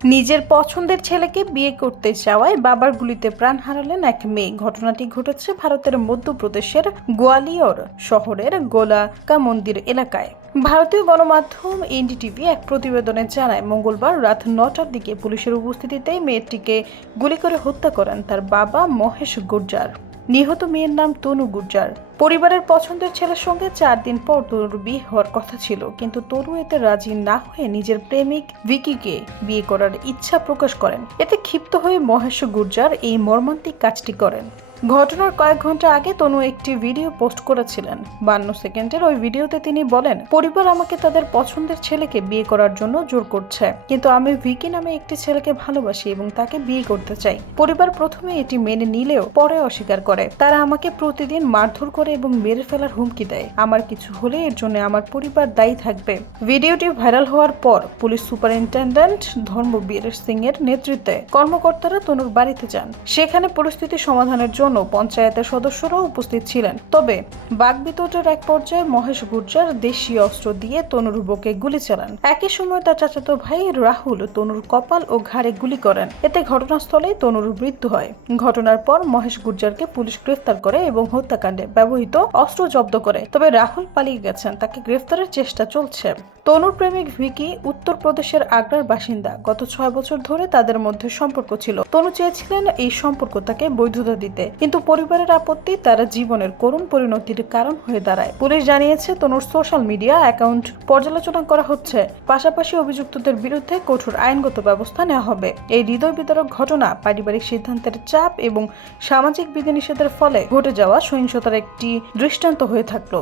নিজের পছন্দের ছেলেকে বিয়ে করতে চাওয়ায় বাবার গুলিতে প্রাণ হারালেন এক মেয়ে। ঘটনাটি ঘটেছে ভারতের মধ্যপ্রদেশের গোয়ালিয়র শহরের গোলাকা মন্দির এলাকায়। ভারতীয় গণমাধ্যম এনডিটিভি এক প্রতিবেদনে জানায়, মঙ্গলবার রাত নটার দিকে পুলিশের উপস্থিতিতে মেয়েটিকে গুলি করে হত্যা করেন তার বাবা মহেশ গুর্জার। নিহত মেয়ের নাম তনু গুর্জার পরিবারের পছন্দের ছেলের সঙ্গে চার দিন পর তনুর বিয়ে হওয়ার কথা ছিল, কিন্তু তনু এতে রাজি না হয়ে নিজের প্রেমিক ভিকিকে বিয়ে করার ইচ্ছা প্রকাশ করেন। এতে ক্ষিপ্ত হয়ে মহেশ গুর্জার এই মর্মান্তিক কাজটি করেন। ঘটনার কয়েক ঘণ্টা আগে তনু একটি ভিডিও পোস্ট করেছিলেন। বান্ন সেকেন্ডের ওই ভিডিওতে তিনি বলেন, পরিবার আমাকে তাদের পছন্দের ছেলেকে বিয়ে করার জন্য জোর করছে, কিন্তু আমি ভিকি নামে একটি ছেলেকে ভালোবাসি এবং তাকে বিয়ে করতে চাই। পরিবার প্রথমে এটি মেনে নিলেও পরে অস্বীকার করে। তারা আমাকে প্রতিদিন মারধর করে এবং মেরে ফেলার হুমকি দেয়। আমার কিছু হলে এর জন্য আমার পরিবার দায়ী থাকবে। ভিডিওটি ভাইরাল হওয়ার পর পুলিশ সুপারিনটেন্ডেন্ট ধর্মবীর সিং এর নেতৃত্বে কর্মকর্তারা তনুর বাড়িতে যান। সেখানে পরিস্থিতি সমাধানের জন্য পঞ্চায়েতের সদস্যরাও উপস্থিত ছিলেন। তবে বাগবিতটের এক পর্যায়ে মহেশ গুর্জার দেশীয় অস্ত্র দিয়ে তনুর বুকে গুলি চালান। একই সময় তার চাচাতো ভাই রাহুল তনুর কপাল ও ঘাড়ে গুলি করেন। এতে ঘটনাস্থলেই তনুর মৃত্যু হয়। ঘটনার পর মহেশ গুর্জারকে পুলিশ গ্রেফতার করে এবং হত্যাকাণ্ডে ব্যবহৃত অস্ত্র জব্দ করে। তবে রাহুল পালিয়ে গেছেন, তাকে গ্রেফতারের চেষ্টা চলছে। তনুর প্রেমিক ভিকি উত্তরপ্রদেশের আগ্রার বাসিন্দা। গত ছয় বছর ধরে তাদের মধ্যে সম্পর্ক ছিল। তনু চেয়েছিলেন এই সম্পর্ক তাকে বৈধতা দিতে। কিন্তু পরিবারের আপত্তি তার জীবনের করুণ পরিণতির কারণ হয়ে দাঁড়ায়। পুলিশ জানিয়েছে, তনুর সোশ্যাল মিডিয়া অ্যাকাউন্ট পর্যালোচনা করা হচ্ছে। পাশাপাশি অভিযুক্তদের বিরুদ্ধে কঠোর আইনগত ব্যবস্থা নেওয়া হবে। এই হৃদয় বিতরক ঘটনা পারিবারিক সিদ্ধান্তের চাপ এবং সামাজিক বিধিনিষেধের ফলে ঘটে যাওয়া সহিংসতার একটি দৃষ্টান্ত হয়ে থাকল।